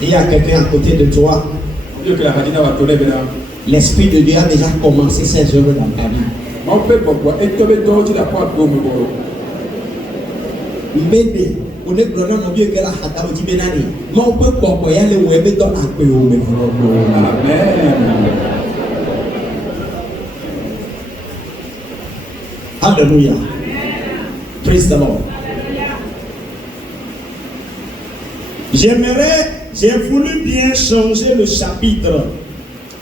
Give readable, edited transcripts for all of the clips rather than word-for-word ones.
Il y a quelqu'un à côté de toi. L'Esprit de Dieu a déjà commencé ses œuvres dans ta vie. Bébé, on est dans nos vieux gars à Taouti Benani. Mon peuple, il y a les web dans la paix. Amen. Alléluia. Praise the Lord. J'ai voulu bien changer le chapitre,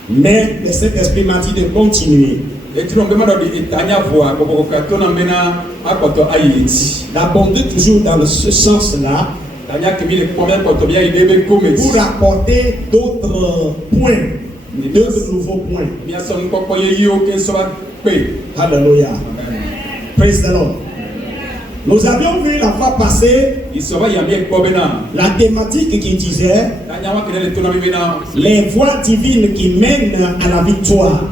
mais le Saint-Esprit m'a dit de continuer. D'abonder toujours dans ce sens-là pour apporter d'autres points, d'autres nouveaux points. Alléluia. Praise the Lord. Nous avions vu la fois passée la thématique qui disait les voies divines qui mènent à la victoire.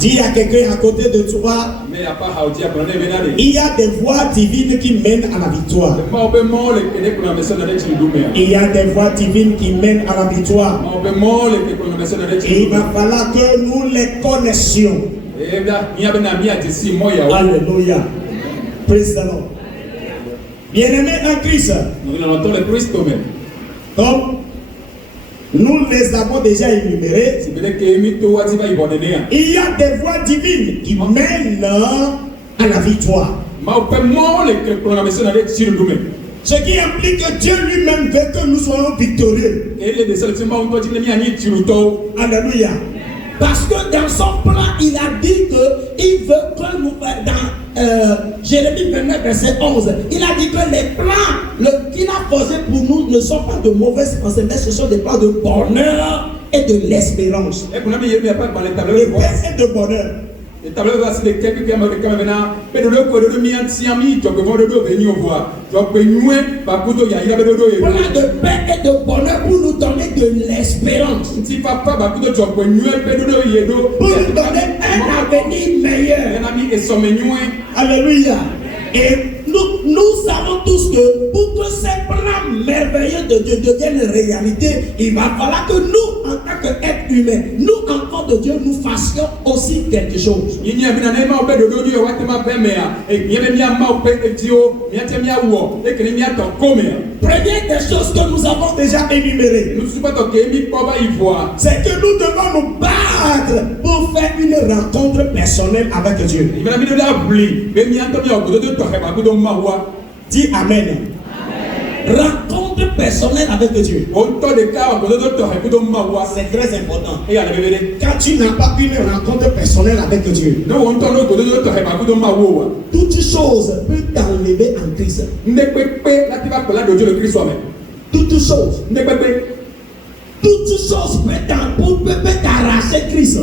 Dis à quelqu'un à côté de toi, il y a des voies divines qui mènent à la victoire. Il y a des voies divines qui mènent à la victoire. Et il va falloir que nous les connaissions. Alléluia. Praise the Lord. Bien-aimés en Christ, comme nous les avons déjà énumérés, il y a des voies divines qui mènent à la victoire. Ce qui implique que Dieu lui-même veut que nous soyons victorieux. Alléluia. Parce que dans son plan, il a dit qu'il veut que nous, dans Jérémie 29, verset 11, il a dit que les plans qu'il a posés pour nous ne sont pas de mauvaises pensées, mais ce sont des plans de bonheur et de l'espérance. Et de bonheur. Plan de paix et de bonheur pour nous donner de l'espérance. Pour nous donner un avenir meilleur. Alléluia. Et nous savons tous que pour que ces plans merveilleux de Dieu deviennent réalité, il va falloir que nous, en tant qu'êtres humains, nous, enfants de Dieu, nous fassions aussi quelque chose. Première des choses que nous avons déjà énumérées, c'est que nous devons nous battre pour faire une rencontre personnelle avec Dieu. Dis Amen. Rencontre personnelle avec Dieu. C'est très important. Quand tu n'as pas une rencontre personnelle avec Dieu, toute chose peut t'enlever en Christ. Toute chose. Toute chose peut t'arracher Christ.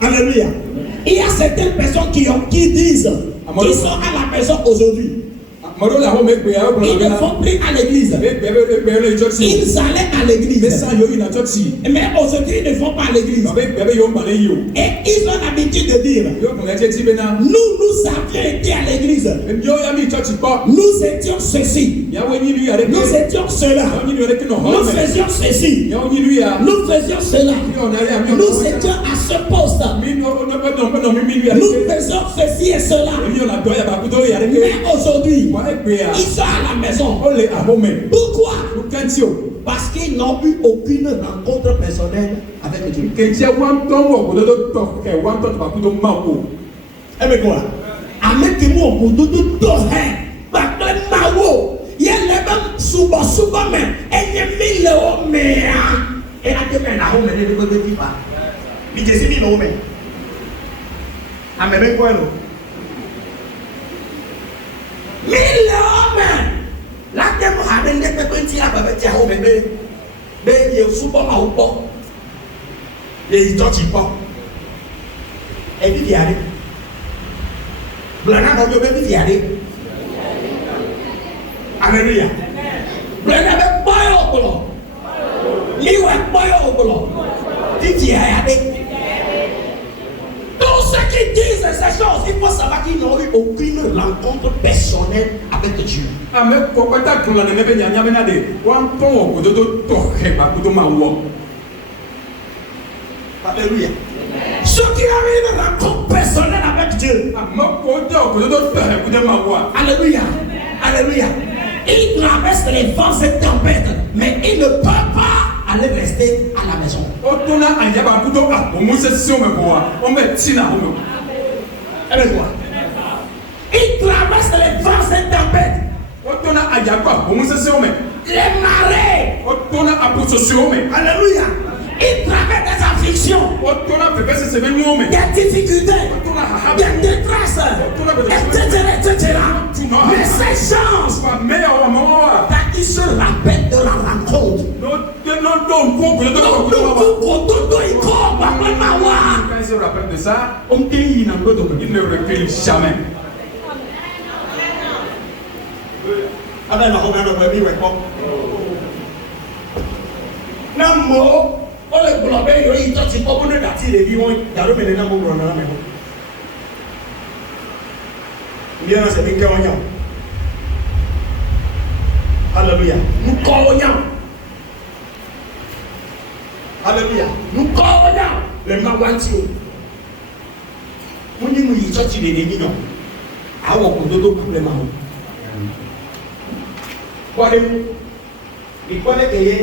Alléluia. Il y a certaines personnes qui disent qu'ils sont à la maison aujourd'hui. Ils ne vont plus à l'église. Ils allaient à l'église. Mais aujourd'hui, ils ne vont pas à l'église. Et ils ont l'habitude de dire, nous avions été à l'église. Nous étions ceci. Nous étions cela. Nous faisions ceci. Nous faisions cela. Nous étions à ce poste. Nous faisons ceci et cela. Mais aujourd'hui, ils sont à la maison. Pourquoi? Parce qu'ils n'ont eu aucune rencontre personnelle avec Dieu. Eh bien quoi? Avec moi, pour tout torrent, parce que Mao, il y a les mêmes souvent même, et il y a 1000 hommes, et la demain, la homme, elle ne peut pas. Mais je suis 1000 hommes. Ah, mais quoi, non? 1000 hommes! La demain, elle ne peut pas dire, ah, mais tiens, oh, mais il y a souvent à Opo. Et ils t'ont dit pas. Et puis, il y a des. Blana dans le bébé, il y a des. Alléluia. Blana avec boy au boulot. Liou avec boy au boulot. Il y a des. Tout ce qui disent ces choses, il faut savoir qu'ils n'ont eu aucune rencontre personnelle avec Dieu. Alléluia. Ceux qui ont eu une rencontre personnelle avec Dieu. Alléluia. Alléluia. Ils traversent les vents et tempêtes, mais ils ne peuvent pas aller rester à la maison. Ils traversent les vents et tempêtes, les marées. Alléluia. Ils traversent des afflictions, des difficultés, des détresses, etc. Mais ces gens, ils se rappellent de la rencontre. Quand ils se rappellent de ça, ils ne reculent jamais. Alléluia. Nous cognons. Alléluia. Nous cognons les Mawantio. Nous n'y sommes pas les ennemis. Awo kododo problème awo. Kwale mu. Ikwale keye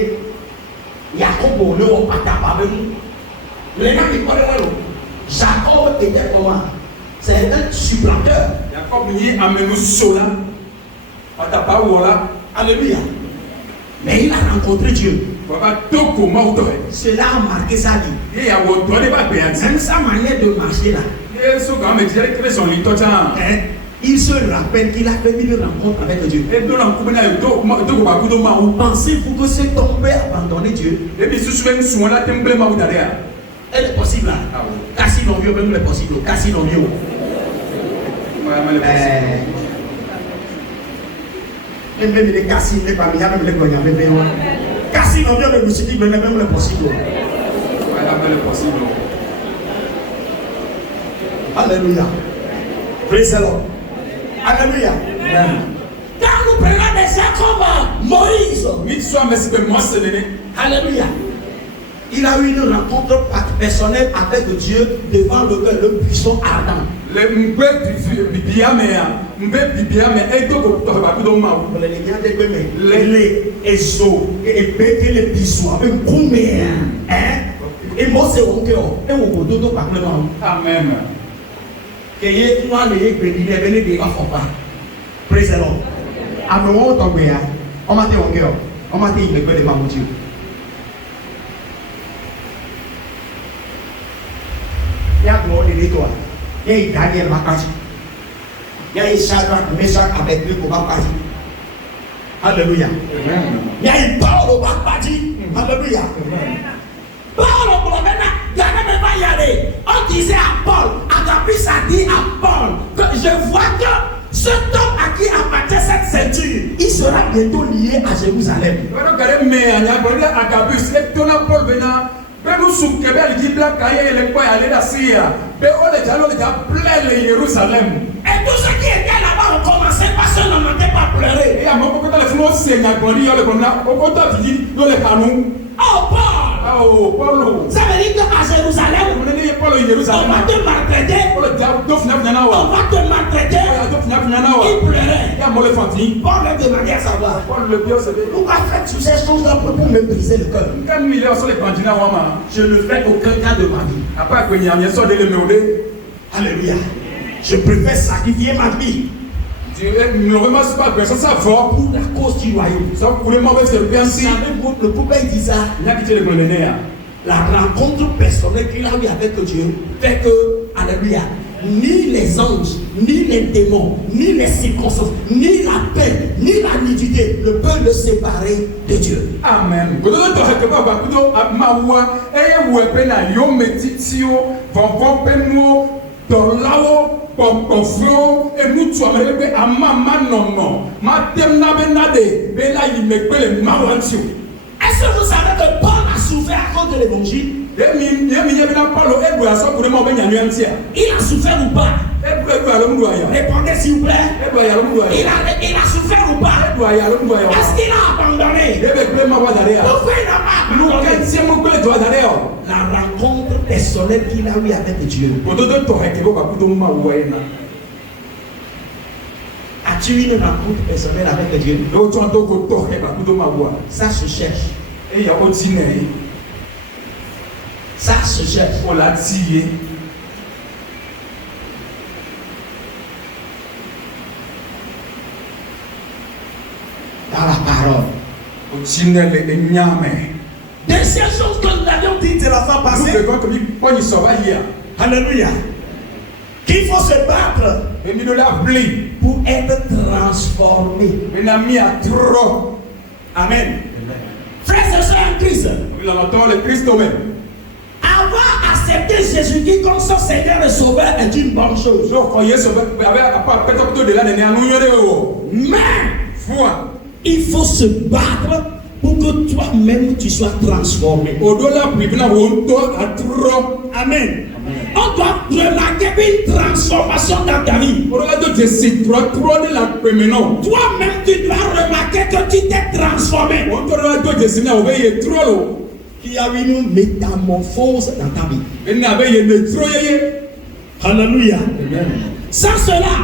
Yakobo ne wo patapa be mu. Les gens qui parlent là, Jacob était comment? C'est un supplanteur. Jacob ni amenu sola. Patapa wola. Alléluia. Mais il a rencontré Dieu. Cela a marqué sa vie. Même sa manière de marcher là. Il se rappelle qu'il a fait une rencontre avec Dieu. Pensez-vous que cet homme peut abandonner Dieu? Elle est possible là. Cassi non vieux, même est possible. Cassi non vieux. Même les cassis, les familles, même les cognats, même les cassis non vieux, mais vous savez, même le possible. Alléluia. Praise the Lord. Alléluia. Quand nous prenons des gens comme Moïse, alléluia. Il a eu une rencontre personnelle avec Dieu devant le buisson ardent. Les amen. Praise the Lord. Il y a Daniel Makati. Il y a Shadrach, Meshach avec lui pour Makati. Alléluia. Il y a Paul au Makati. Alléluia. Paul au Makati. Il n'avait pas y aller. On disait à Paul, Agabus a dit à Paul que je vois que cet homme à qui appartient cette ceinture, il sera bientôt lié à Jérusalem. Et tous ceux qui étaient là-bas ont commencé parce qu'ils n'en étaient pas pleurer. Oh Paul! Ça veut dire qu'à Jérusalem, on va te maltraiter. On va te maltraiter. Il pleurait. Paul a demandé à savoir. Pourquoi faites-vous ces choses-là pour me briser le cœur? Je ne fais aucun cas de ma vie. Alléluia. Je préfère sacrifier ma vie pour la cause du royaume. Vous savez pourquoi il dit ça? La rencontre personnelle qu'il a eu avec Dieu fait que, alléluia, ni les anges, ni les démons, ni les circonstances, ni la paix, ni la nudité ne peuvent le séparer de Dieu. Amen. Est-ce Est-ce que vous savez que Paul a souffert à cause de l'évangile? Il a souffert ou pas? Répondez s'il vous plaît. Il a souffert ou pas? Est-ce qu'il a abandonné? Pourquoi il n'a pas abandonné? La rencontre personnelle qu'il a eue avec Dieu. As-tu eu une rencontre personnelle avec Dieu? Ça se cherche. Ça se cherche. Dans la parole. Deuxième chose que nous avions dit de la fois passée. Alléluia. Qu'il faut se battre pour être transformé. Amen. Frères et sœurs en Christ. Avoir accepté Jésus-Christ comme son Seigneur et Sauveur est une bonne chose. Mais il faut se battre pour que toi-même tu sois transformé. Amen. On doit remarquer une transformation dans ta vie. Toi-même tu dois remarquer que tu t'es transformé. Il y a une métamorphose dans ta vie. Alléluia. Sans cela,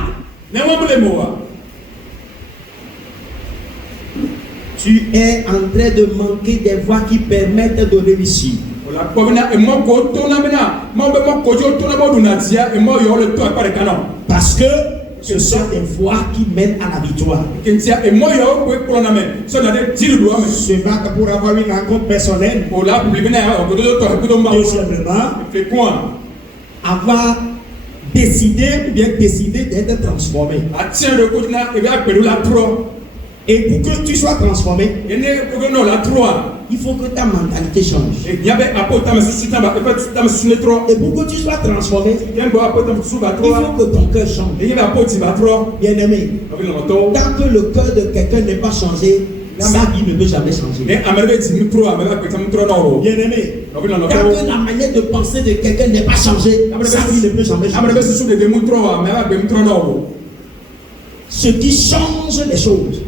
tu es en train de manquer des voies qui permettent de réussir. Parce que ce sont des voies qui mènent à la victoire. Se battre pour avoir une rencontre personnelle. Deuxièmement, avoir décidé ou bien décider d'être transformé. Et pour que tu sois transformé, il faut que ta mentalité change. Et pour que tu sois transformé, il faut que ton cœur change. Bien aimé, tant que le cœur de quelqu'un n'est pas changé, sa vie ne peut jamais changer. Bien aimé, tant que la manière de penser de quelqu'un n'est pas changée, sa vie ne peut jamais changer. Ce qui change les choses,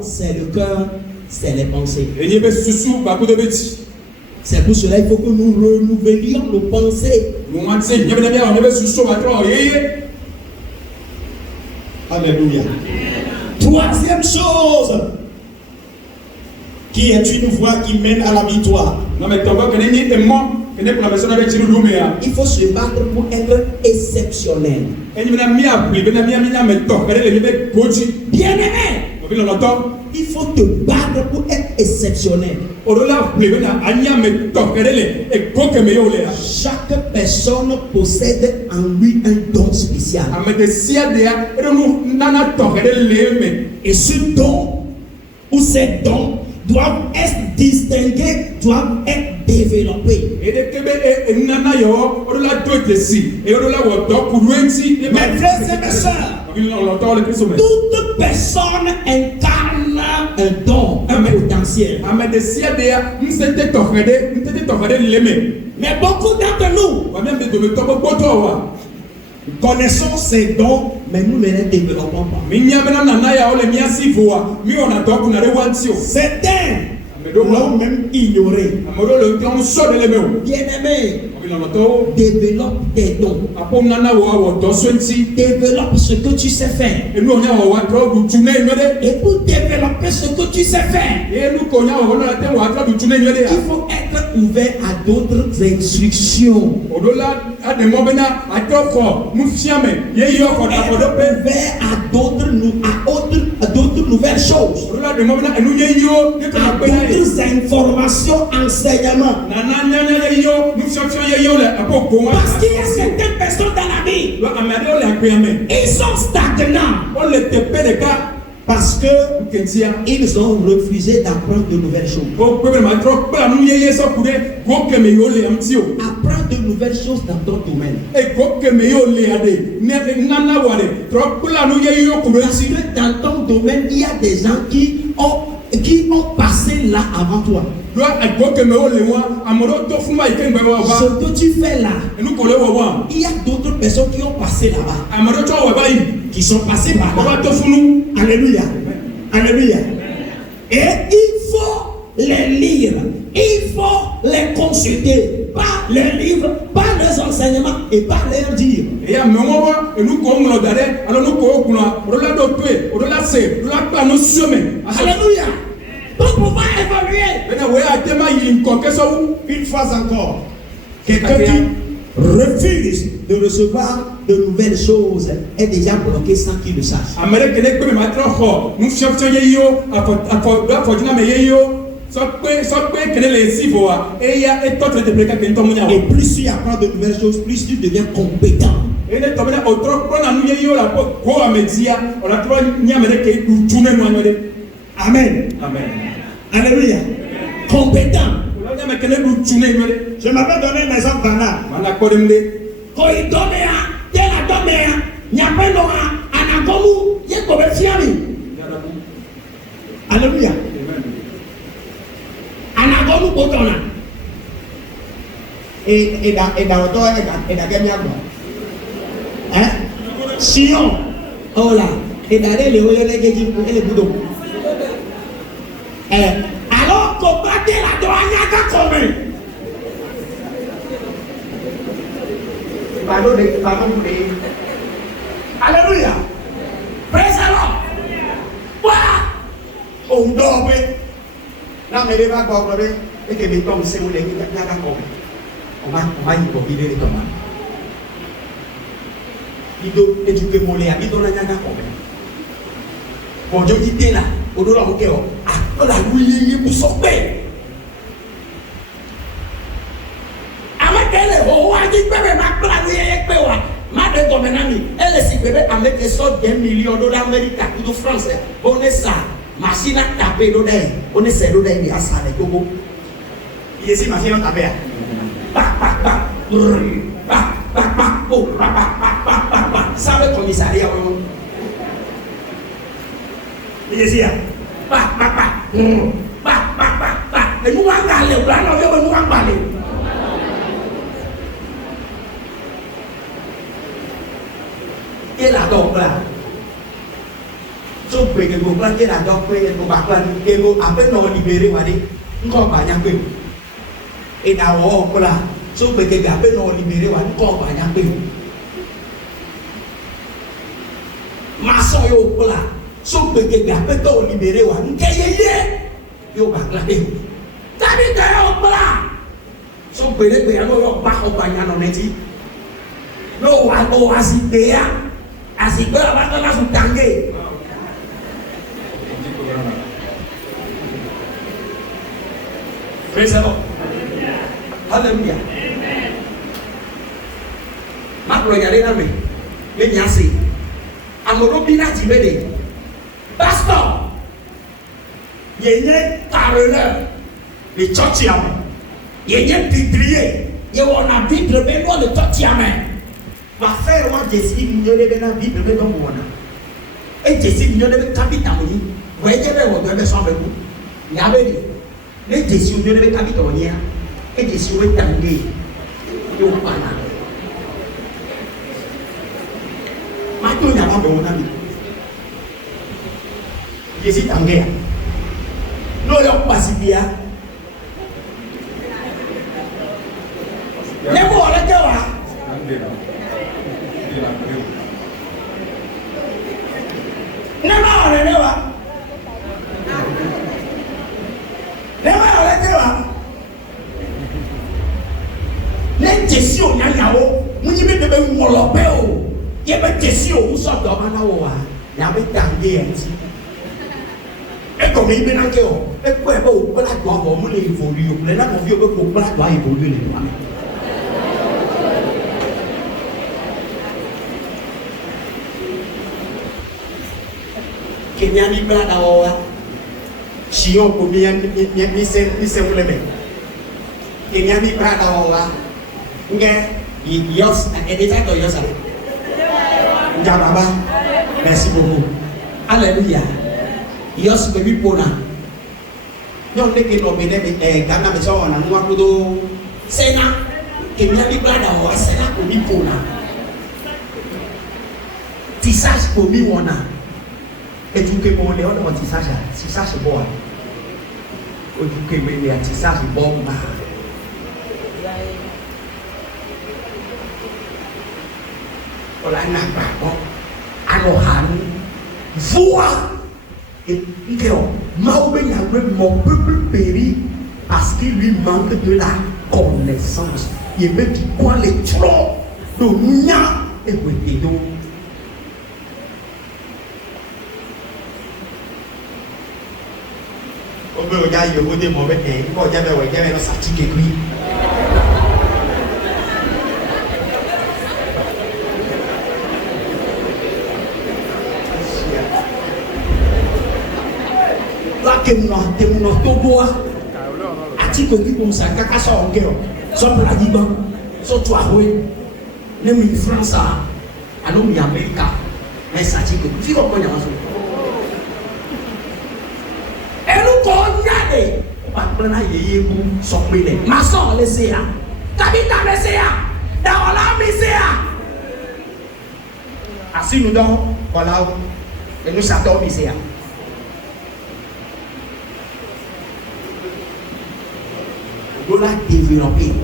c'est le cœur, c'est les pensées. C'est pour cela qu'il faut que nous renouvelions nos pensées. Alléluia. Troisième chose, qui est une voie qui mène à la victoire. Il faut se battre pour être exceptionnel. Bien aimé, il faut te battre pour être exceptionnel. Chaque personne possède en lui un don spécial. Et ce don ou ces dons doivent être distingués, doivent être développés. Mes frères et mes sœurs, toute personne incarne un don, un potentiel. Mais beaucoup d'entre nous connaissons ces dons, mais nous ne les développons pas. Certains l'ont même ignoré. Bien aimé, développe tes dons. Développe ce que tu sais faire. Et pour développer ce que tu sais faire, il faut être ouvert à d'autres instructions. Ouvert à d'autres nouvelles choses, à d'autres informations, enseignements. Parce qu'il y a certaines personnes dans la vie, ils sont stagnants. Parce que ils ont refusé d'apprendre de nouvelles choses. Apprends de nouvelles choses dans ton domaine. Parce que dans ton domaine, il y a des gens qui ont qui ont passé là avant toi. Ce que tu fais là, il y a d'autres personnes qui ont passé là-bas, qui sont passées par là. Alléluia. Alléluia. Et il faut les lire, il faut les consulter, pas les livres, pas les enseignements et pas leur dire. Alléluia. Pour pouvoir évoluer. Une fois encore, quelqu'un qui refuse de recevoir de nouvelles choses est déjà bloqué sans qu'il le sache. Et plus tu apprends de nouvelles choses, plus tu deviens compétent. Amen. Amen. Alléluia. Compétent. Je m'avais donné un exemple banal. Quand il donnait à, il a donné à, il y a pas à Anagomu, il y a comme fiami. Alléluia. Anagomu Botona. Et dans le temps, et dans le hein? Sion. Oh là. Et dans les boudons. Alors qu'on battait la douane comme Alléluia. Praise the Lord. On dort. Là, mais les vagues vont et que les tombes c'est où les gars on va y vider les tomates. Il doit éduquer mon lait, il doit la gagner comme bon, je dis là, au dollar au cœur. Ah, la louille, vous sortez. Avec elle, on va dire que ma place, madame Gomenami, elle est si bébé avec des sortes d'$1 million américains ou de français. On est ça, machine à taper l'odeur. On est c'est l'odeur, il y a ça, les cocos. Il est si machine à taper. Ça le commissariat. Il est ici. Et nous allons aller, nous allons aller. Et la dope là. So que vous plantez la dope, vous plantez, et vous après nous libérer, vous allez, nous allons pas y aller. Et d'abord, voilà. So que vous après nous libérer, vous allez, nous allons pas y aller. Maçon, voilà. So que vous après nous libérer, vous allez, nous allons pas y aller. Tapi kalau belah, so beda beda lo bah banyak noneti, lo asik beda apa langsung tangge. Praise the Lord. Hallelujah. Mak lo nyari name, le nyasi. Amoro bina jibede. Pastor. Yenye carreleur. Les churchiamens. Yenye biblier. Yewona bible beno le churchiamen. Va faire wa Jésus mignonne bena bible beno mona. Et Jésus mignonne be capitamoni. Voyez be wo be so be ku. Nyabe ni. Le Jésus mignonne be capitonia. Et Jésus we tangé. Yo pana. Ma to nyaba be wona bi. Jésus tangé. No yo pasibia. Nebo orang Jawa. Nebo orang Jawa. Nebo orang Jawa. Nen Jesio nyanyawo, munyi be be ngolope o. Ye be Jesio usodo mana wo wa. Ya be tangi enti. E ko mi be na ke o. E ko e bo bla do o mu le evolue o. Le na mo fi o be ko bla do evolue le wa. Kenya ni brada wa Sion ko mi se uleme Kenya ni brada wa nge yos edita to yos ale Njababa merci beaucoup alléluia yos be bi pona non ne che non bene Ghana me so na nwa kudo sena ke mi abi brada o sena ko mi pona tissage ko mi wona et tu ke mo le on tissage boy o tu ke me ya tissage bomba ola na ba bo ano han voix et Ngeo, Maoubé n'a mon peuple périt parce qu'il lui manque de la connaissance. Il met du coin les troncs de Mounia et Wétédo. On peut regarder le côté mauvais, il faut dire qu'il y avait un sati qui lui. Ke mo to boa ati ko ki ko sa kaka so ngeo so plagi ba so to ahoy ne mi France alo mi America mais sa ti ko fi ko nya so elu ko nyade pa plana yeye ku so pe le ma so le se ya kabita le se ya da ola mi se ya asinu do ola e no sa do mi se ya on l'a développé.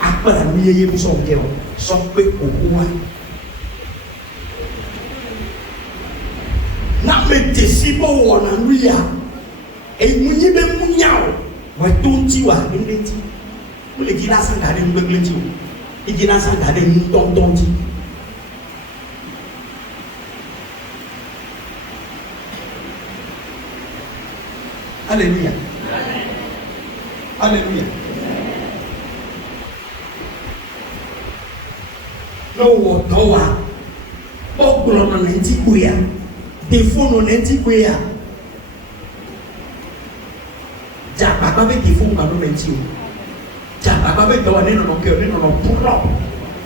Après la nuit, vous sont bien, sont peu au courant. N'a me décide pas où on a nuit. Et nous y même mouillard. Ouais, tout petit wa, nous les dit. Vous les guides à s'en garder, nous les dit. Les guides à s'en garder, nous tombons dit. Alléluia. Alléluia. No wa okporo no na ntikwe ya defo no na ntikwe ya ja baba be defo ma no na nti o ja baba be do ne no ke ne no pulo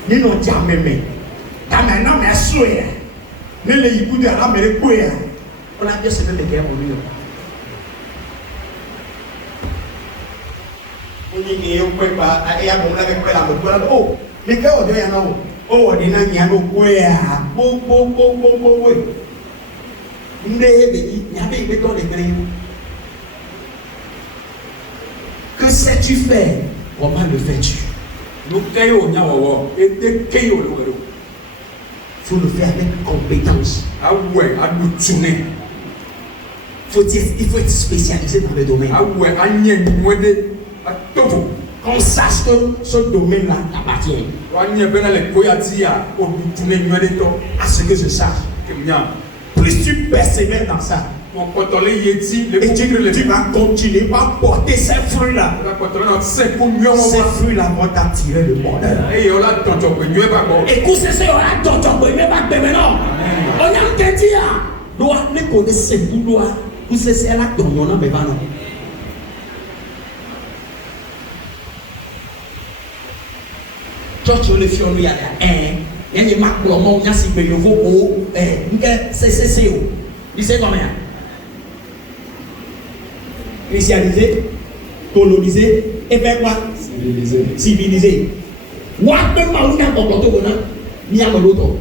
ne no ja meme ta me na me so ya ne le yiku de ala mere ko ya ola je se be ke mo ni o ni ke yo pe pa ya mo na be pe la mo o ni ke o de ya no o de na nya no ko ya bo we nde be nya be to de gre que sais-tu faire comment le fais-tu no kayo nya wo e de kayo lo faut le faire avec compétence awe adu tune il faut être spécialisé dans le domaine awe anye mwede atovo qu'on sache que ce domaine-là appartient. À ce que je sache. Plus tu persévères dans ça, et tu vas continuer à porter ces fruits-là. Ces fruits-là vont t'attirer le bonheur. Écoute, c'est ça, on a ton maintenant. On a qu'à dire, doit les connaître ces boulots, ou c'est là que on a besoin. Church le fion ya ya ni maklo mo nya si be yovo o nke CCC o il sait combien christianiser coloniser et faire quoi civiliser wa pe ma una ko to ko na ni amoloto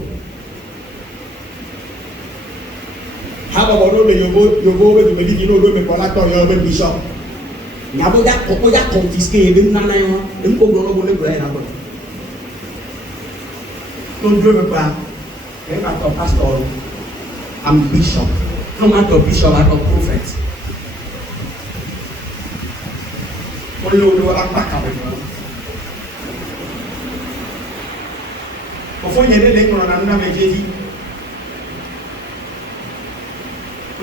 ha ba bo be yovo be be di no do me ko la to yo be bishop nya bo ya ko ya confisquer be na na yo en ko do no bo le ko na ko don't do it, but I'm not a pastor, I'm bishop. I'm not a bishop, I'm a prophet. What do you do? I'm back up. Before you get it, I'm not a JD.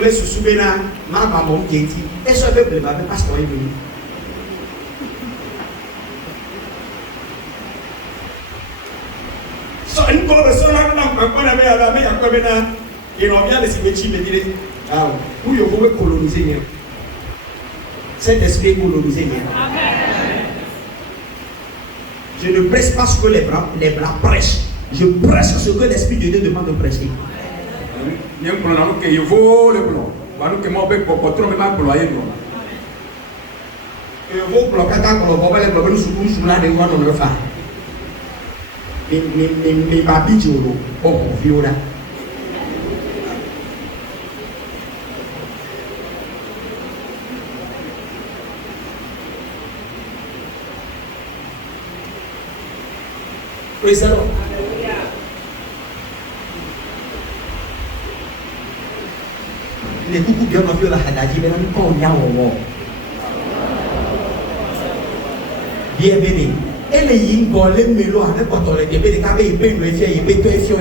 Let's submit my mom, JD. That's what people are pastor. Une conversion là, on avait à la main, et on vient de se mettre dire, ah, où il faut coloniser. Cet esprit colonisé. Je ne prêche pas ce que les blancs prêchent. Je prêche ce que l'Esprit de Dieu demande de prêcher. Et vous bloquez quand on va les bloquer sous la de quoi on le fait. Mais ma bidjolo, on confie là. Praise the Lord. Les coucou bien ma fille la hadaji ben on nya wo. Bienvenue. Elle est une bonne mélo à n'importe quel début de cabé, il peut nous faire, il peut te faire.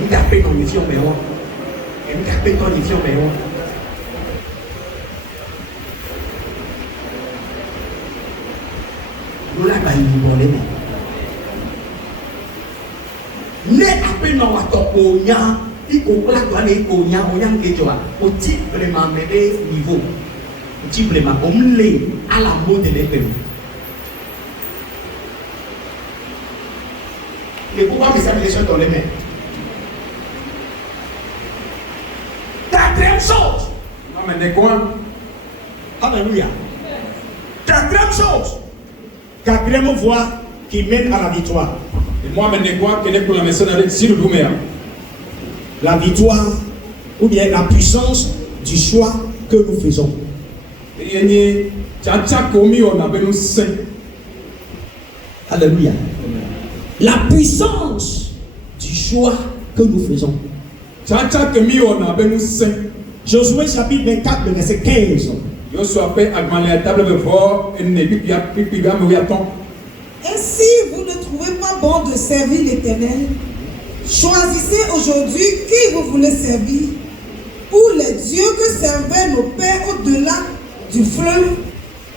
Il a pris ton mission, mais on. Il a pris ton mission, mais on. Nous l'avons eu bon les mots. Ne après non à ton pognon. Il faut que les gens au type vraiment niveau, au type vraiment à la mode de l'épée. Et pourquoi me servir les choses dans les mains? Quatrième chose. Alléluia. Quatrième chose. Quatrième voie qui mène à la victoire. Et moi, la victoire ou bien la puissance du choix que nous faisons. Alléluia. La puissance du choix que nous faisons. Josué chapitre 24, verset 15. Et si vous ne trouvez pas bon de servir l'Éternel, choisissez aujourd'hui qui vous voulez servir, ou les dieux que servaient nos pères au-delà du fleuve,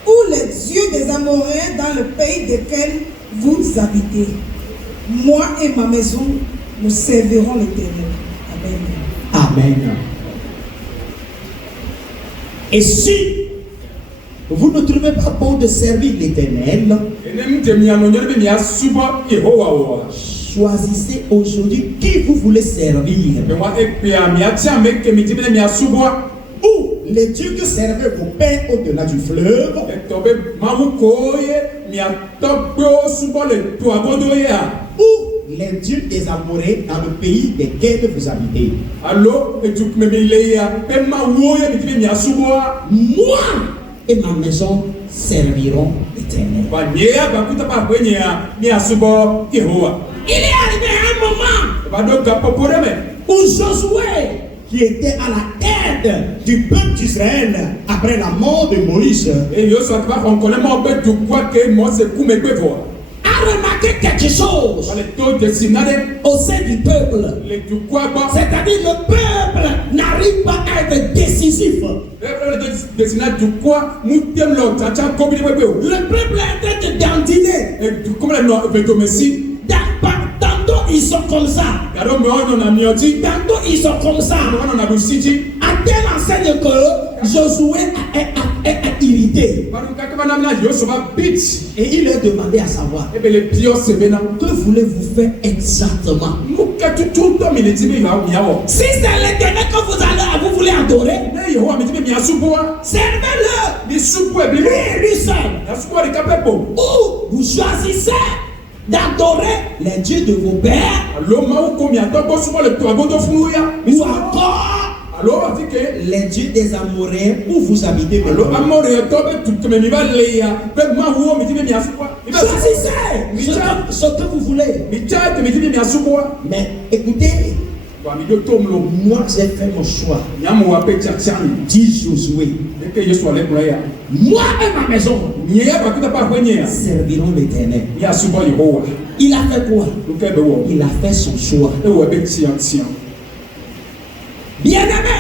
ou les dieux des Amoréens dans le pays desquels vous habitez. Moi et ma maison, nous servirons l'Éternel. Amen. Amen. Et si vous ne trouvez pas bon de servir l'Éternel, choisissez aujourd'hui qui vous voulez servir. Ou les dieux que servaient vos pères au-delà du fleuve, ou les dieux des Amoréens dans le pays desquels vous habitez. Moi et ma maison serviront l'Éternel. Il est arrivé un moment où Josué, qui était à la tête du peuple d'Israël après la mort de Moïse, a remarqué quelque chose au sein du peuple. C'est-à-dire le peuple n'arrive pas à être décisif. Le peuple est en train de dandiner. Tantôt ils sont comme ça. Tantôt ils sont comme ça. À telle enseigne que Josué est irrité. Et il leur demandé à savoir, que voulez-vous faire exactement? Si c'est l'Éternel que vous voulez adorer, servez-le. Lui seul. Ou vous choisissez d'adorer les dieux de vos pères, ou encore les dieux des Amoréens où vous habitez. Choisissez ce que vous voulez. Mais écoutez, moi j'ai fait mon choix. Dit Josué. Moi et ma maison servirons l'Éternel. Il a fait quoi? Il a fait son choix. Bien aimé.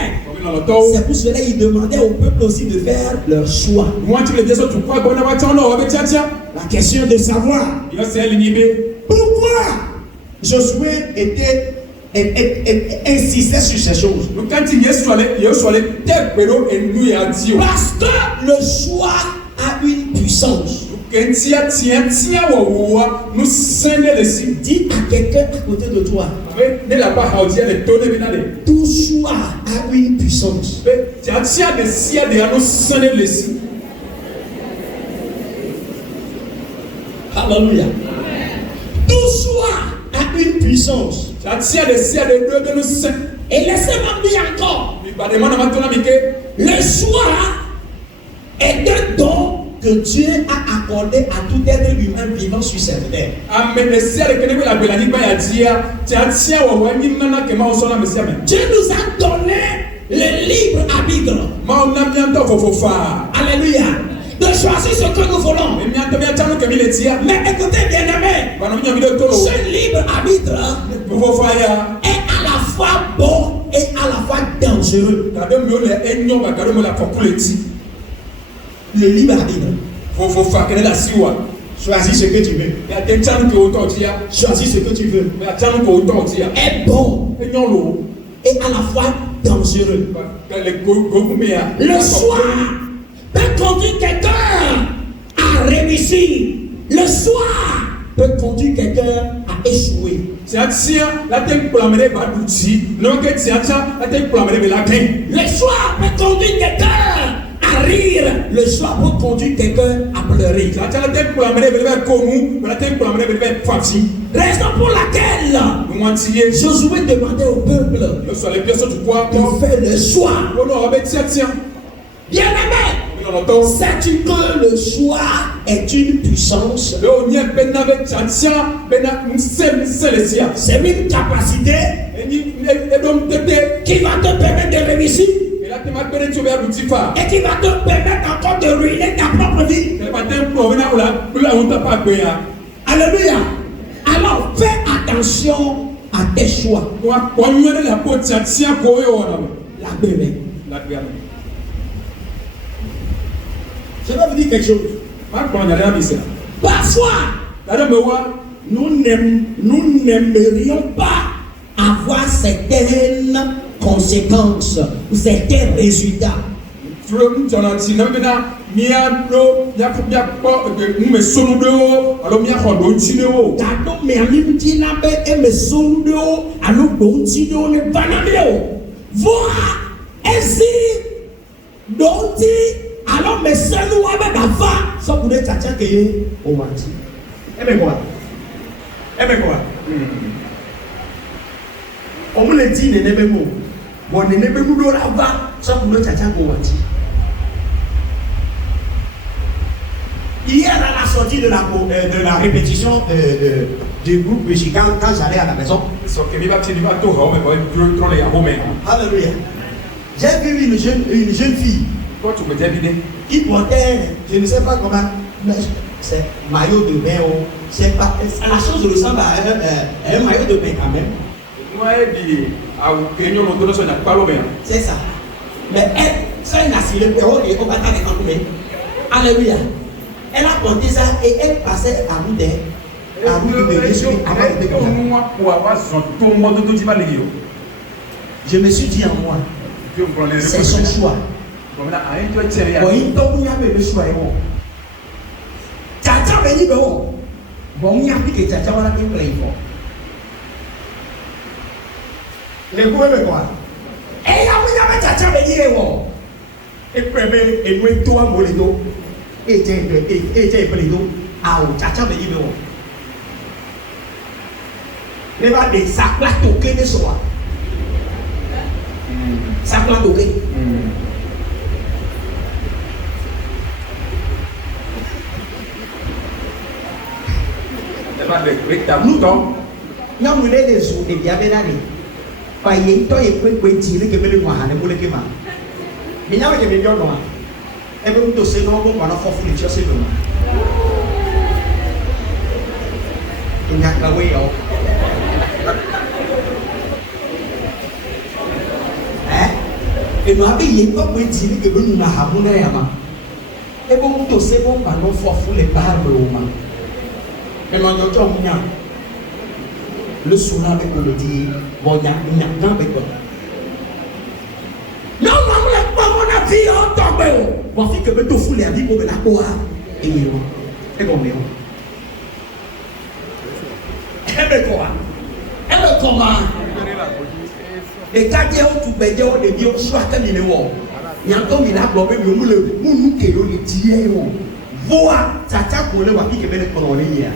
C'est pour cela qu'il demandait au peuple aussi de faire leur choix. La question de savoir pourquoi Josué insistait sur ces choses. Parce que le choix a une puissance. nous scindons les cibles. Dis à quelqu'un à côté de toi. Tout choix a une puissance. Alléluia. Tout choix a une puissance. Et laissez-moi dire encore. Le choix est un don que Dieu a accordé à tout être humain vivant sur cette terre. Dieu nous a donné le libre arbitre. Alléluia. De choisir ce que nous voulons. Mais écoutez bien aimé, ce libre arbitre est à la fois bon et à la fois dangereux. Le libre arbitre. Choisis ce que tu veux. Choisis ce que tu veux. Est bon et à la fois dangereux. Le choix peut conduire quelqu'un à réussir. Le choix peut conduire quelqu'un à échouer. Le choix peut conduire quelqu'un à rire. Le choix peut conduire quelqu'un à pleurer. Raison pour laquelle Josué demandait au peuple de faire le choix. Bien aimé, sais-tu que le choix est une puissance? C'est une capacité qui va te permettre de réussir et qui va te permettre encore de ruiner ta propre vie. Alléluia. Alors fais attention à tes choix. La je vais vous dire quelque chose. Parfois, nous n'aimerions pas avoir certaines conséquences ou certains résultats. Alors, mais c'est nous avec la va. Ça vous dire tchatcha que on va dire. Eh bien quoi? On me le dit, n'est pas bon. Bon, n'est pas bon la va. Ça vous dire tchatcha qu'on va dire. Hier à la sortie de la répétition du groupe musical, quand j'allais à la maison. Alléluia. J'ai vu une jeune fille. Il portait, je ne sais pas comment, c'est maillot de bain, c'est pas, la chose ressemble à un maillot de bain quand même. C'est ça. Mais elle, c'est une assurée, et on va t'arrêter en combien. Alléluia. Elle a porté ça et elle passait à route de je me suis dit en moi, c'est son choix. Tchatcha veni be wo. Bon nya pike tchatcha wala ke play for. Le go be quoi? Eh ya nya be tchatcha veni e wo. E prebe e no to amole do. E je play do. Ah o tchatcha veni be wo. Ne va de sakla toke de soa. Sakla toke. Nous donc, nous avons les jours et bien venus. Pas y est, toi et puis dire que le mois ne voulait que ma. Mais nous avons des millions de mois. Et vous tous ces noms, on a fait foutre sur ces noms. Il n'y a pas de way. Et nous avons dit que nous avons et vous tous ces noms, on a fait foutre les barbes. Le soulard avec le dit, bon, il y a un avec toi. Non, non, mon avis, on tombe. Mon fils, que me tout fou les habits pour la quoi. Et Et bon, mais quoi? Comment? Les quartiers où tu peux dire des vieux choix que les néo. Il y a un homme qui a blobé, mais nous qui nous disons, voir, ça t'a pour le papier qui est le colonier.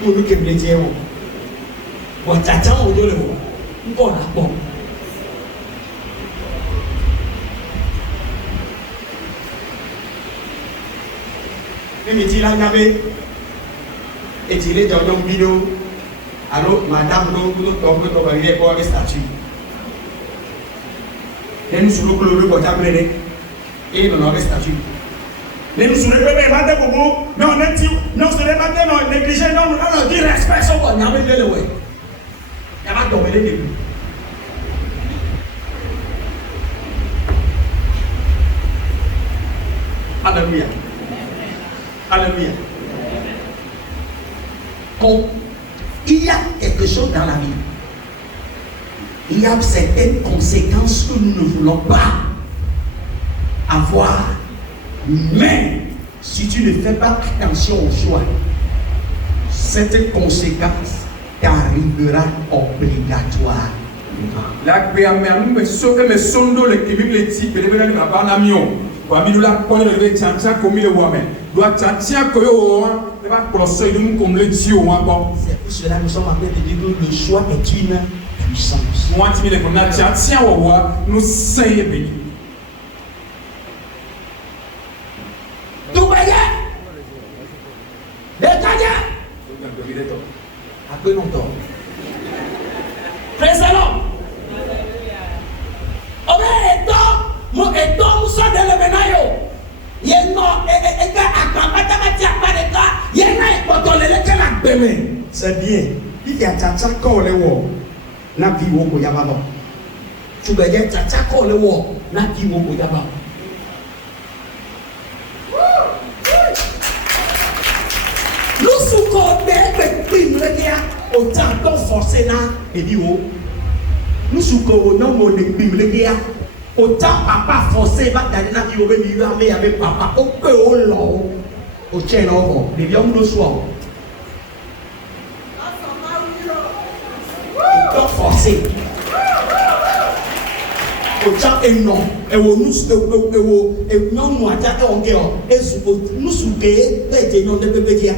Nous qui me disons, bon, t'attends au dos de vous. Bon, bon. Et me dit là, et il est dans une vidéo. Alors, madame, nous tombe dans un école de statut. Et nous sommes le pour t'appeler. Et nous avons statut. Nous sommes les bébés, non, non, ce n'est pas non, négligé, non, non, dis respect, ça va, n'y a pas de l'oué. Il n'y a pas de tomber les débuts. Alléluia. Alléluia. Quand il y a quelque chose dans la vie, il y a certaines conséquences que nous ne voulons pas avoir. Mais si tu ne fais pas attention au choix, cette conséquence t'arrivera obligatoire. La guerre, mais ce que me sondo le kibim le type de venir à Banamion, ou à Miloula, quand le tchancha comme le woman, doit tchancha koyo, ne va procéder comme le tio. C'est pour cela que nous sommes en train de dire que le choix est une puissance. Moi, tu me dis qu'on a tchancha ou nous sommes bénis. Après longtemps. Praise the Lord. Mon étant, nous sommes dans le menayo. Il y a c'est bien. Il y a tchatcha quand le wo. Na bi wo ko yaba ba. Tu veux dire tchatcha quand le wo. Na bi wo ko yaba. Nous sommes autant forcé là et dit oh nous sommes non mon bible autant papa forcé va d'aller na bio be mi ame avec papa au peu au long au tien là les vieux nous soir autant forcé autant et non et nous et non nous atta on geo et nous sommes et non de bébé dia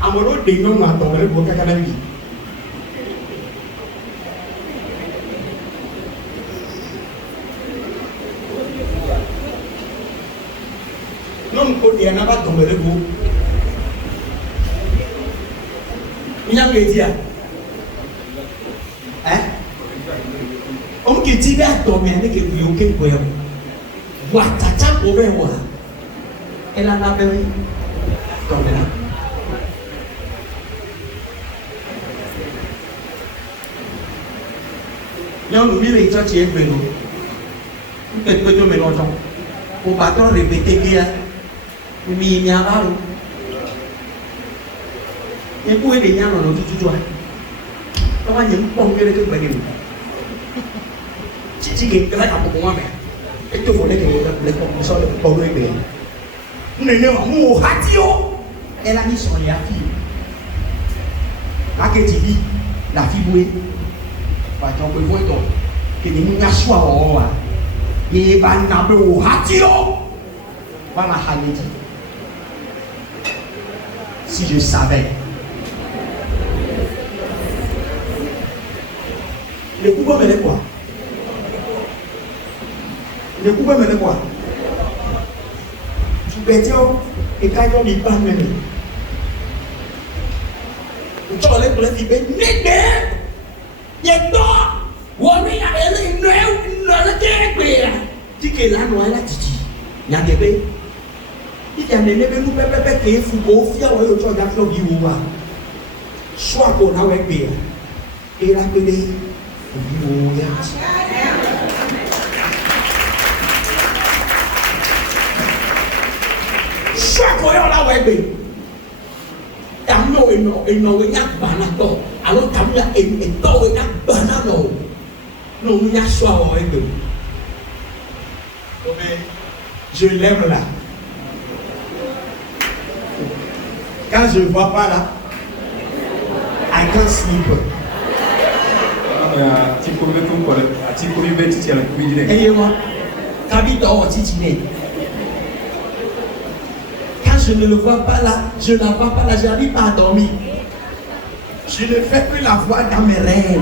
amoro de non ma to re bo kaka na bi non ko de na ba to re bo nya nge dia on ke ti ba to me ne ke bi o ke ko ya wa tata ko be wa ela na be ko be na nous vivons dans ce pays. Nous faisons des choses. Nous battons répéter qu'il y a mis à l'eau. Et pour les gens, on a tout. Comment il y a un peu de temps si quelqu'un a pour moi, et que vous voulez que les commissions de Paulo et Béa. Nous n'avons pas de elle a mis son lien à fille. La TV, la fille bouée. On peut voir que les gens sont choix et van nabe au hatio voilà Halidi si je savais le coup va mener quoi tu peux dire et quand on n'y parle même tu vas aller pour les filles il y a deux on est à elle que la noix la titi n'y a des bé il y a des bébés nous bébés qui font beau fier ou autre chose d'affaire du ou soit qu'on a avec bé et la bébé Je lève là. Quand je ne vois pas là, I can't sleep. Quand je ne le vois pas là, je ne la vois pas là, je n'arrive pas à dormir. Je ne fais que la voir dans mes rêves.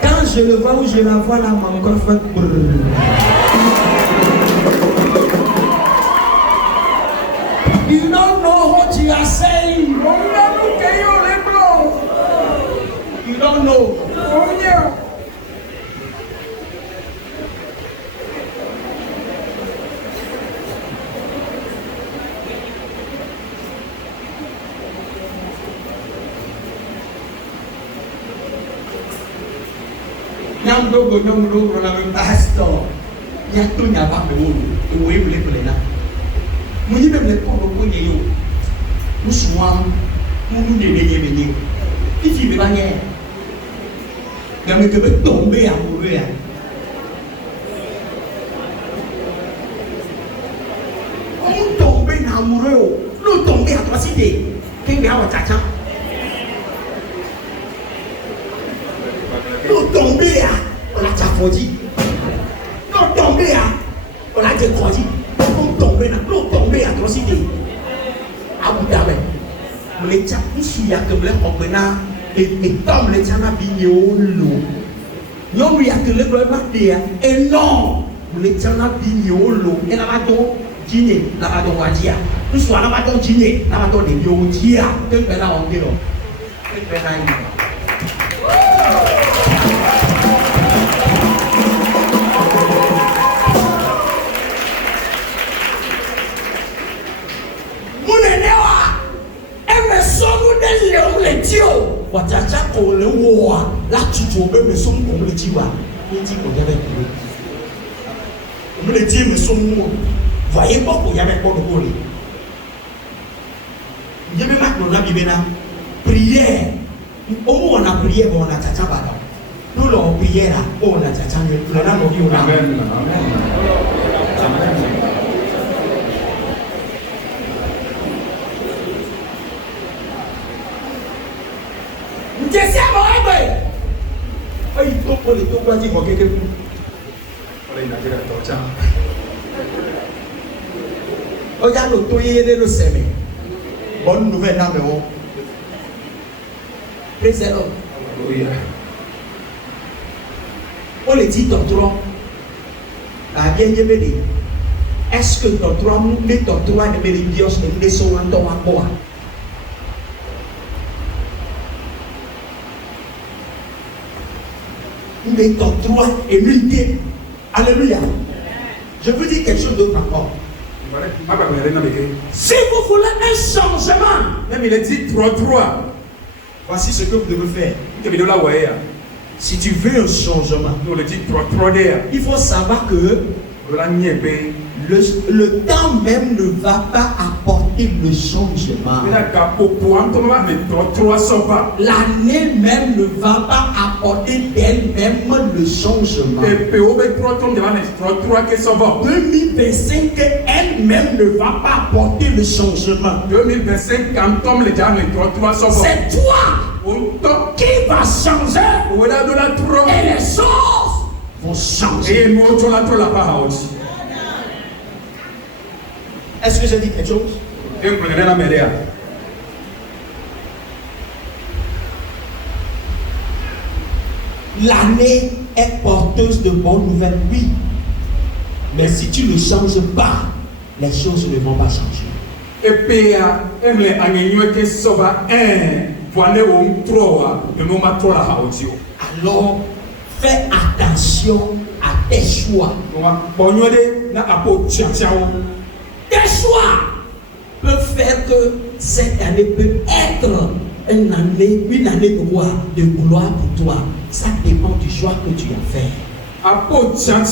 Quand je le vois ou je la vois là, mon corps fait brrr. You don't know what you are saying. You don't know. Nyamdogo na pastor. Nyato nyaba bewono. Ewe bele na. Munyi bele kono konye yo. Musuwam. Munu de menye. Ifi be banye. Game ke be tomber amoureux ya. On tomber na amoureux. Lo tomber à toi cité. Kenga wa chacha. Lo tomber ya. On a chafodi. Lo tomber ya. On a décroché. On tomber na. Lo tomber à toi cité. Abu Dhabi. Le chat ici ya que le opena et tombe le chana bigno lo. Non lui a que le gloire dia et non le chana bigno lo et la bato dîner la bato wadia. Nous soit la bato dîner la bato de biodia que pena on dio. Que pena Wachacha kole woa la tutu obe me som ko le jiwa ni ti ko jabe ko me le ji me som mo voyez pas ko yabe ko ko le yebe ma ko na bibe na prière o mo na prière bo na chacha ba do lo prière o na chacha ne le na mo bi o na amen amen Bonne nouvelle dans le haut. Praise the Lord. On le dit ton droit. Est-ce que ton droit nous met ton droit de médios de son endroit à quoi? Mais ton droit est l'unité. Alléluia. Je vous dis quelque chose d'autre encore. Si vous voulez un changement, même il est dit 3. Voici ce que vous devez faire. Si tu veux un changement, il faut savoir que le temps même ne va pas apporter le changement. L'année même ne va pas apporter d'elle-même le changement. 2025 elle-même ne va pas apporter le changement. C'est toi qui va changer et les choses vont changer. Est-ce que j'ai dit quelque chose? L'année est porteuse de bonnes nouvelles, oui. Mais si tu ne changes pas, les choses ne vont pas changer. Alors, fais attention à tes choix. Tes choix peuvent faire que cette année peut être une année de quoi? De gloire pour toi. Ça dépend du choix que tu as fait. Cette année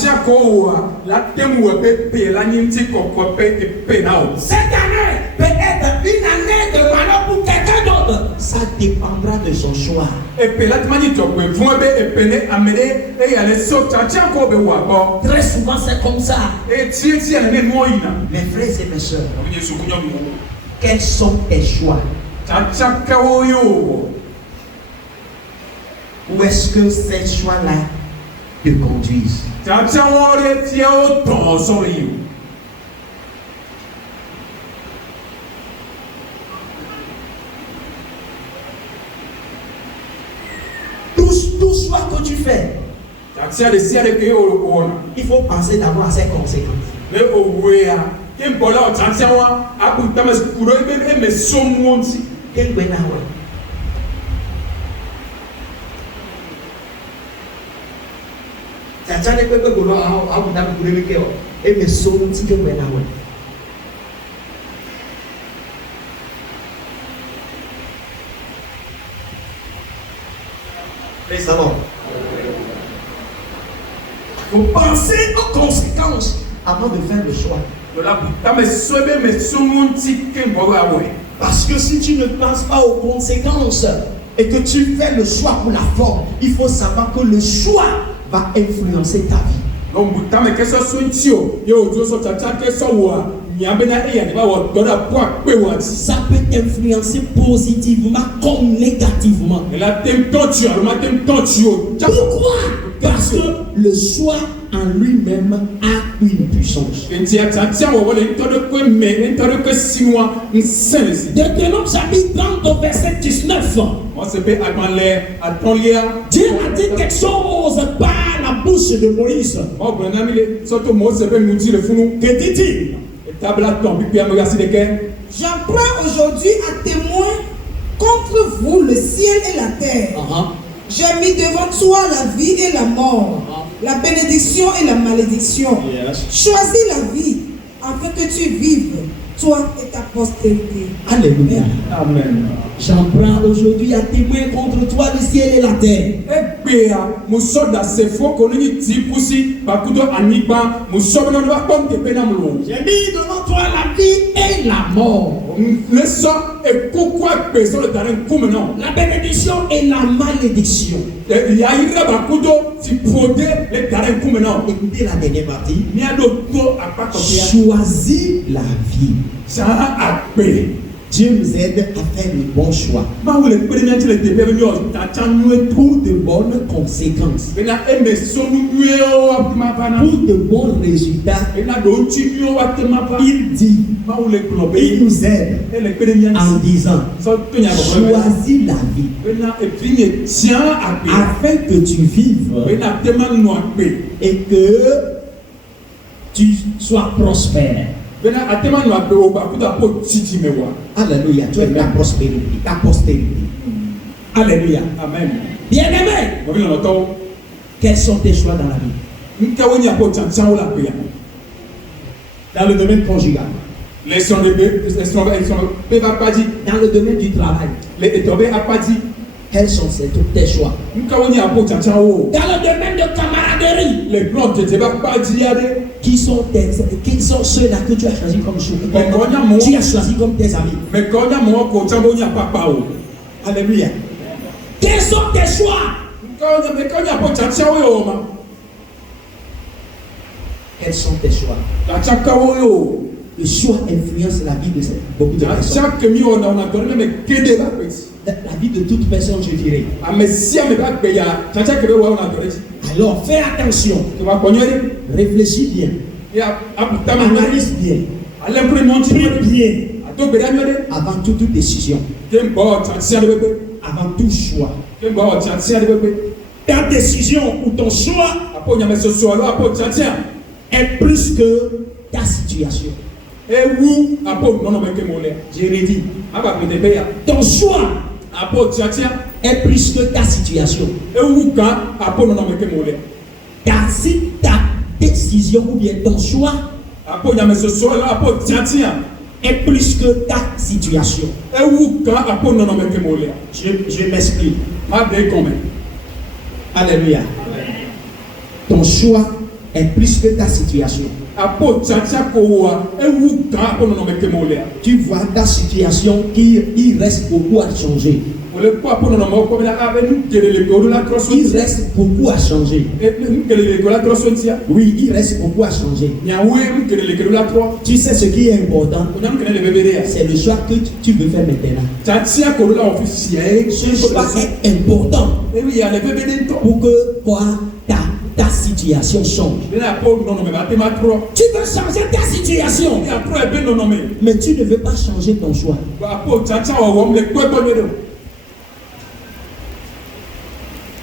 peut être une année de malheur pour quelqu'un d'autre. Ça dépendra de son choix. Très souvent c'est comme ça. Mes frères et mes soeurs, quels sont tes choix? Où est-ce que ces choix-là te conduisent? Tout choix que tu fais, il faut penser d'abord à ses conséquences. Quel bonheur. Vous pensez aux conséquences avant de faire le choix. Parce que si tu ne penses pas aux conséquences et que tu fais le choix pour la forme, il faut savoir que le choix va influencer ta vie. Ça peut influencer positivement comme négativement. Pourquoi? Parce que le choix en lui-même a une puissance. Deutéronome chapitre 30 verset 19. Dieu a dit quelque chose par la bouche de Moïse. Que dit-il? J'apprends aujourd'hui à témoin contre vous le ciel et la terre. J'ai mis devant toi la vie et la mort, la bénédiction et la malédiction. Choisis la vie afin que tu vives, toi et ta postérité. Alléluia. Amen. J'en prends aujourd'hui à témoin contre toi le ciel et la terre. J'ai mis devant toi la vie et la mort, la bénédiction et la malédiction. Écoutez la dernière partie. Choisis la vie. Dieu nous aide à faire le bon choix. Pour de bonnes conséquences. Pour de bons résultats. Il dit, il nous aide en disant, choisis la vie afin que tu vives et que tu sois prospère. Alléluia, tu as ta prospérité, ta postérité. Alléluia. Amen. Bien-aimé, quels sont tes choix dans la vie? Dans le domaine conjugal, dans le domaine du travail, quels sont tes choix? Dans le domaine de camaraderie, qui sont ceux-là que tu as choisi comme choix? Tu as choisi comme tes amis. Alléluia. Quels sont tes choix? Quels sont tes choix? Le choix influence la vie de beaucoup de personnes. La vie de toute personne, je dirais. Alors fais attention. Réfléchis bien. Analyse bien. Prie bien. Avant toute décision. Avant tout choix. Ta décision ou ton choix est plus que ta situation. Je l'ai dit. Ton choix est plus que ta situation. Ta décision ou bien ton choix est plus que ta situation. Je m'explique. Alléluia. Ton choix est plus que ta situation. Tu vois ta situation il reste beaucoup à changer. Il reste beaucoup à changer. Oui, il reste beaucoup à changer. Tu sais ce qui est important? C'est le choix que tu veux faire maintenant. Ce choix est important pour que quoi, ta situation change. Tu veux changer ta situation, mais tu ne veux pas changer ton choix.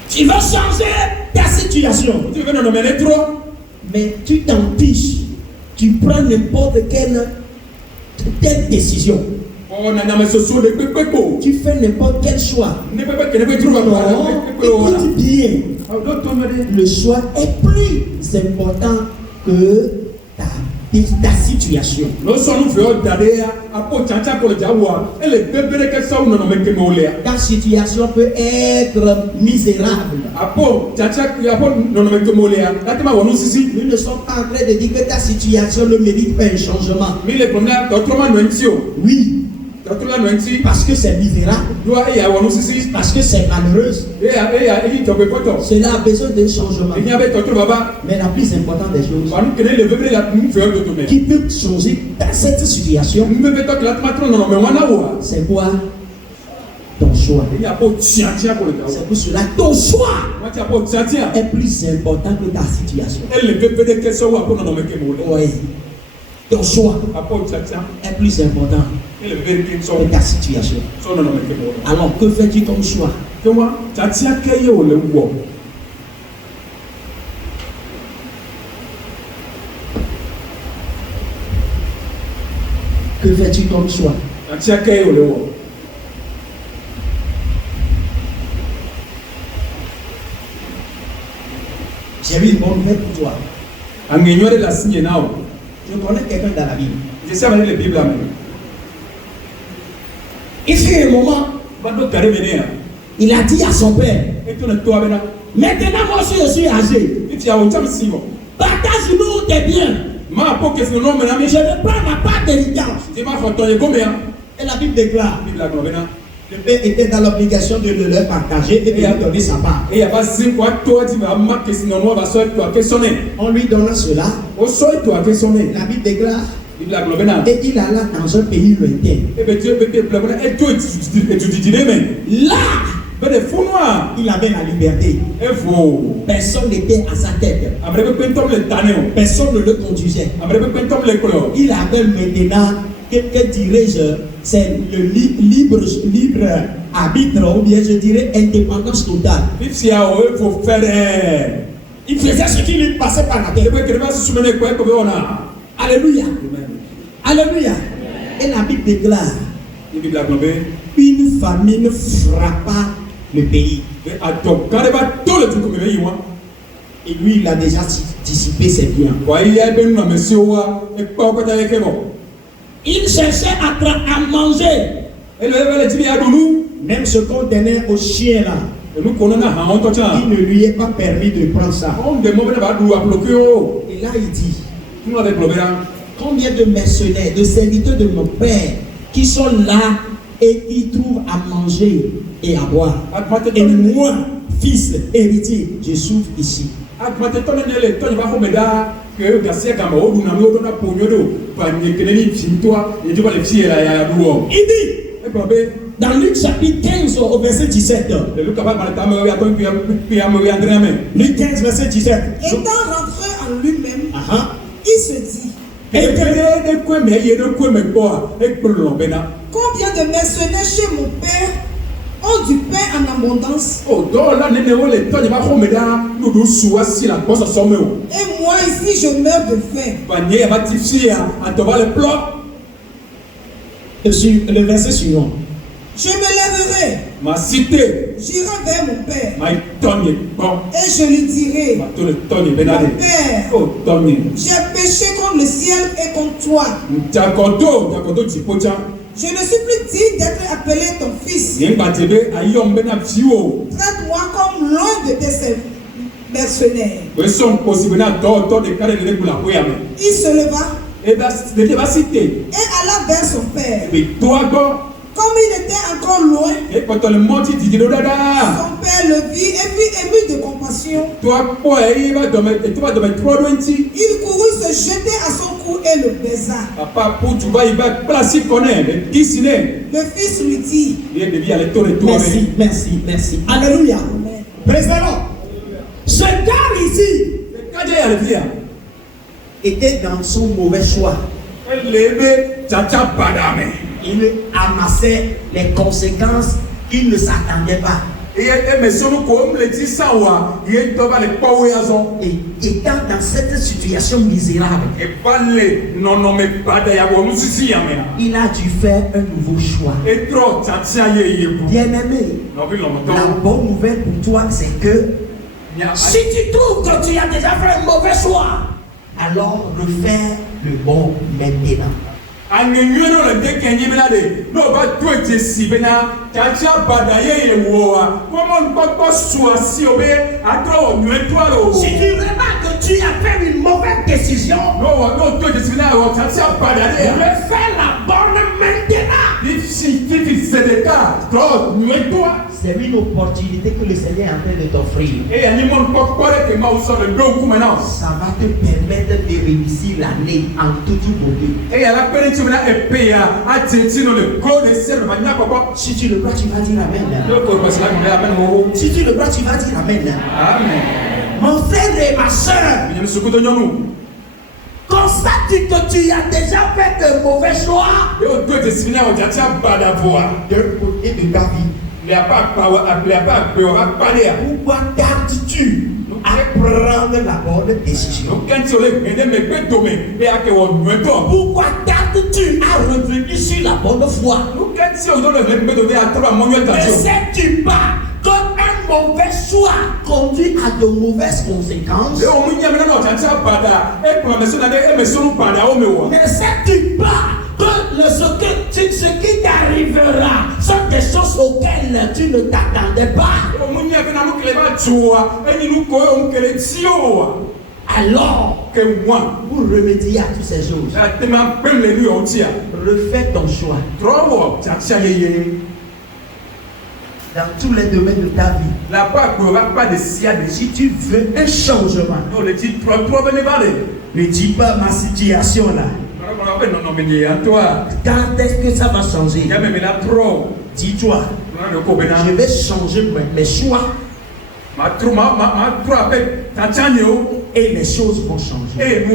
Tu veux changer ta situation, mais tu t'empêches. Tu prends n'importe quelle décision. Tu fais n'importe quel choix. Non, écoute bien. Le choix est plus important que ta situation. Ta situation peut être misérable. Nous ne sommes pas en train de dire que ta situation ne mérite pas un changement. Oui. Parce que c'est misérable. Parce que c'est malheureuse. Cela a besoin d'un changement. Mais la plus importante des choses qui peut changer dans cette situation, c'est quoi? Ton choix. C'est pour cela ton choix est plus important que ta situation. Oui. Ton choix est plus important que ta situation. Alors que fais-tu comme choix? Que fais-tu comme choix? J'ai eu une bonne nouvelle pour toi. Je connais quelqu'un dans la Bible. Il fait un moment, il a dit à son père, maintenant moi je suis âgé, partage-nous tes biens. Je vais prendre ma part d'héritage. Et la Bible déclare, le père était dans l'obligation de le leur partager et de lui donner sa part. On lui donna cela. La Bible déclare, et il alla dans un pays lointain. Là, il avait la liberté. Personne n'était à sa tête. Personne ne le conduisait. Il avait maintenant, que dirais-je, c'est le libre arbitre, ou bien je dirais indépendance totale. Il faisait ce qui lui passait par la tête. Alléluia. Alléluia. Et la Bible déclare, une famine frappa le pays. Et lui, il a déjà dissipé ses biens. Il cherchait à manger. Même ce qu'on donnait aux chiens là, il ne lui est pas permis de prendre ça. Et là, il dit, combien de mercenaires, de serviteurs de mon père qui sont là et qui trouvent à manger et à boire. Et moi, fils héritier, je souffre ici. Il dit, dans Luc chapitre 15 au verset 17. Luc 15 verset 17. Étant rentré en lui-même, il se dit, combien de mercenaires chez mon père ont du pain en abondance, et moi ici je meurs de faim. Le verset suivant. Je me lèverai Ma cité. J'irai vers mon père. Bon. Et je lui dirai. Mon père. Oh, j'ai péché contre le ciel et contre toi. Je ne suis plus digne d'être appelé ton fils. Traite-moi comme l'un de tes mercenaires. Il se leva et alla vers son père. Comme il était encore loin, son père le vit et fut ému de compassion. Il courut se jeter à son cou et le baisa. Le fils lui dit: merci, merci, merci. Alléluia. Président, ce gars ici était dans son mauvais choix. Il amassait les conséquences qu'il ne s'attendait pas. Et étant dans cette situation misérable, il a dû faire un nouveau choix. Bien-aimé, la bonne nouvelle pour toi, c'est que si tu trouves que tu as déjà fait un mauvais choix, alors refais le bon maintenant. Si tu remarques que tu as fait une mauvaise décision, refais la bonne maintenant. C'est une opportunité que le Seigneur est en train de t'offrir. Ça va te permettre de réussir l'année en toute beauté. Si tu le crois, tu vas dire amen. Si tu le crois, tu vas dire amen. Amen. Mon frère et ma soeur, constate-tu que tu as déjà fait de mauvais choix d'un côté de ta vie? Pourquoi tardes-tu à prendre la bonne décision? Pourquoi tardes-tu à revenir sur la bonne voie? Ne sais-tu pas qu'un mauvais choix conduit à de mauvaises conséquences? Ne sais-tu pas que ce qui t'arrivera sont des choses auxquelles tu ne t'attendais pas? Alors que moi, pour remédier à toutes ces choses, refais ton choix dans tous les domaines de ta vie. Si tu veux un changement, ne dis pas ma situation là. Quand est-ce que ça va changer? Dis-toi, je vais changer mes choix et les choses vont changer.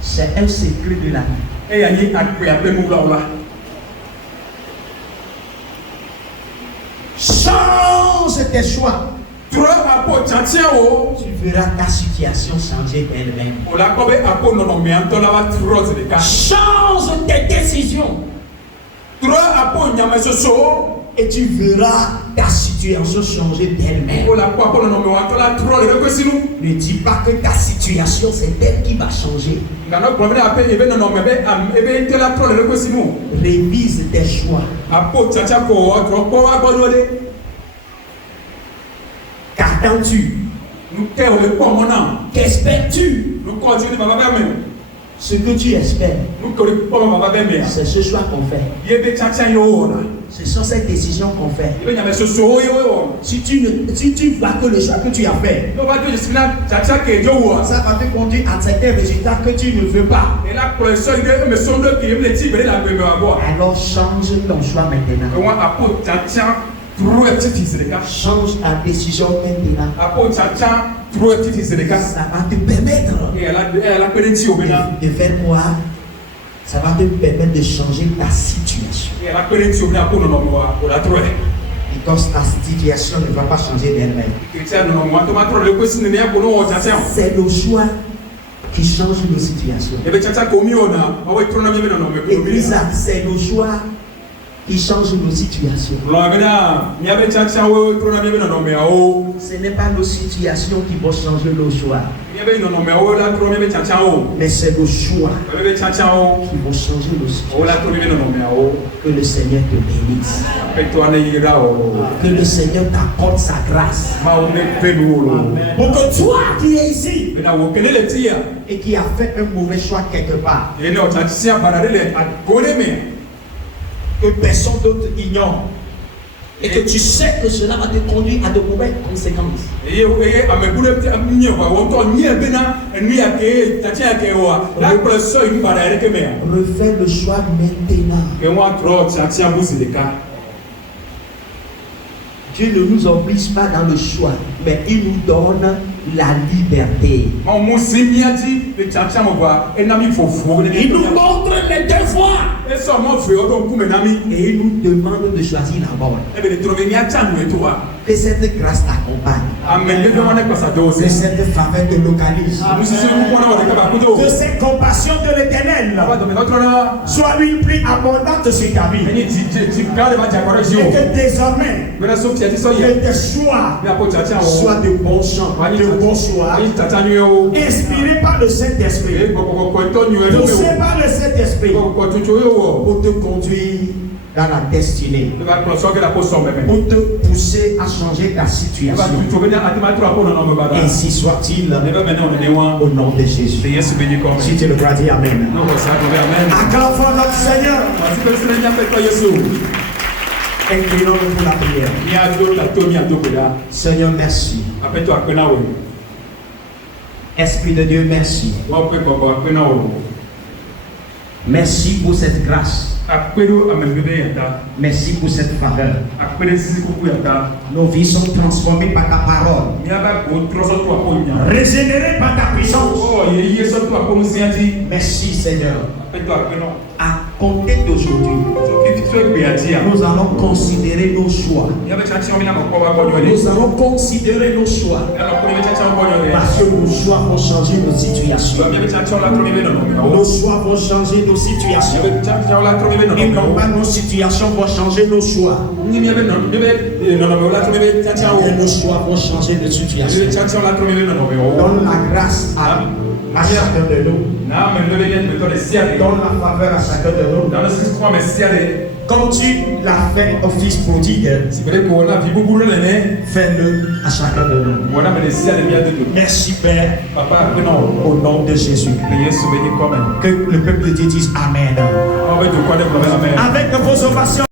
C'est un secret de la vie. Change tes choix. Tu verras ta situation changer d'elle-même. Change tes décisions. Et tu verras ta situation changer d'elle-même. Ne dis pas que ta situation c'est elle qui va changer. Révise tes choix. Qu'attends-tu? Qu'espères-tu? Ce que tu espères, c'est ce choix qu'on fait. Ce sont ces décisions qu'on fait. Si tu vois que le choix que tu as fait, ça va te conduire à certains résultats que tu ne veux pas. Alors change ton choix maintenant. Change ta décision maintenant. Ça va te permettre de faire quoi? Ça va te permettre de changer ta situation. Parce que ta situation ne va pas changer d'elle-même. C'est le choix qui change nos situations. Et ça, c'est le choix qui change nos situations. Ce n'est pas nos situations qui vont changer nos choix. Mais c'est nos choix qui vont changer nos situations. Que le Seigneur te bénisse. Que le Seigneur t'accorde sa grâce. Pour que toi qui es ici et qui a fait un mauvais choix quelque part, que personne d'autre ignore, et que tu sais que cela va te conduire à de mauvaises conséquences. Refais le choix maintenant. Dieu ne nous oblige pas dans le choix, mais il nous donne la liberté. Il nous montre les devoirs. Et il nous demande de choisir la bonne. Que cette grâce t'accompagne. Que cette faveur te localise. Que cette compassion de l'Éternel soit une pluie abondante sur ta vie. Et que désormais, que tes choix soient de bons chants, de bons choix, inspirés par le Saint-Esprit, poussés par le Saint-Esprit, pour te conduire dans la destinée, pour te pousser à changer ta situation. Ainsi soit-il, au nom de Jésus. Si tu le crois, dis Amen. Acclamons notre Seigneur. Inclinons-nous pour la prière. Seigneur, merci. Esprit de Dieu, merci. Merci pour cette grâce. Merci pour cette faveur. Nos vies sont transformées par ta parole, régénérées par ta puissance. Merci Seigneur. À compter d'aujourd'hui, nous allons considérer nos choix. Nous allons considérer nos choix. Parce que nos choix vont changer nos situations. Nos choix vont changer nos situations. Et non pas nos situations vont changer nos choix. Et nos choix vont changer nos situations. Donne la grâce à chacun de nous. Donne la faveur à chacun de nous. Comme tu l'as fait au fils prodigue, fais-le à chacun de nous. Merci Père, au nom de Jésus. Que le peuple de Dieu dise Amen. Avec vos ovations.